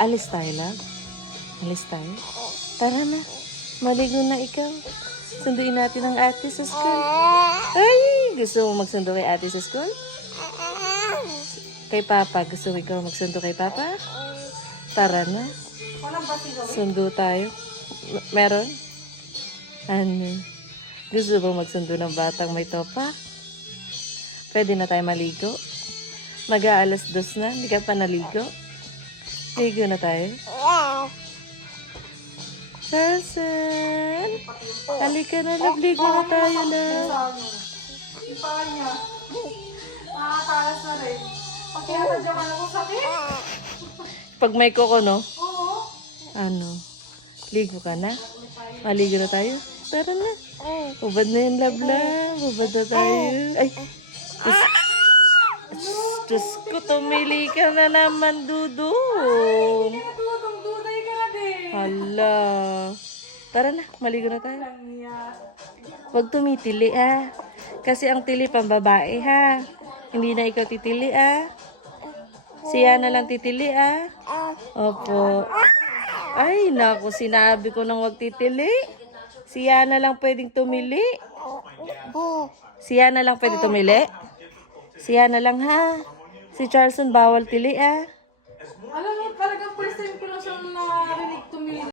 Alis tayo, love. Alis tayo. Tara na. Maligo na ikaw. Sunduin natin ang ate sa school. Ay! Gusto mo magsundo kay ate sa school? Kay Papa. Gusto mo ikaw magsundo kay Papa? Tara na. Sundo tayo. Meron? Ano? Gusto mo magsundo ng batang may topa? Pwede na tayo maligo? Mag-aalas 2 na. Hindi ka pa naligo? Ligo na tayo. Charleston! Halika na, love. Ligo na tayo, love. Yung paa niya. Nakakalas na rin. Pag kinatadya ka na kung sakit. Pag may koko, no? Oo. Ano? Ligo ka na? Maligo na tayo? Tara na. Ubad na yun, love, love. Ubad na tayo. Ay! Diyos ko, tumili ka na naman, Dudong. Dudong-duday ka na din. Hala. Tara na, maligo na tayo. Kanya. Huwag tumitili, ah. Kasi ang tili pambabae, ha. Hindi na ikaw titili, ah. Siya na lang titili, ah. Opo. Ay, naku, sinabi ko nang huwag titili. Siya na lang pwedeng tumili. Siya na lang pwede tumili. Siya na lang, ha. Si Charleston bawal tili, ah. Alam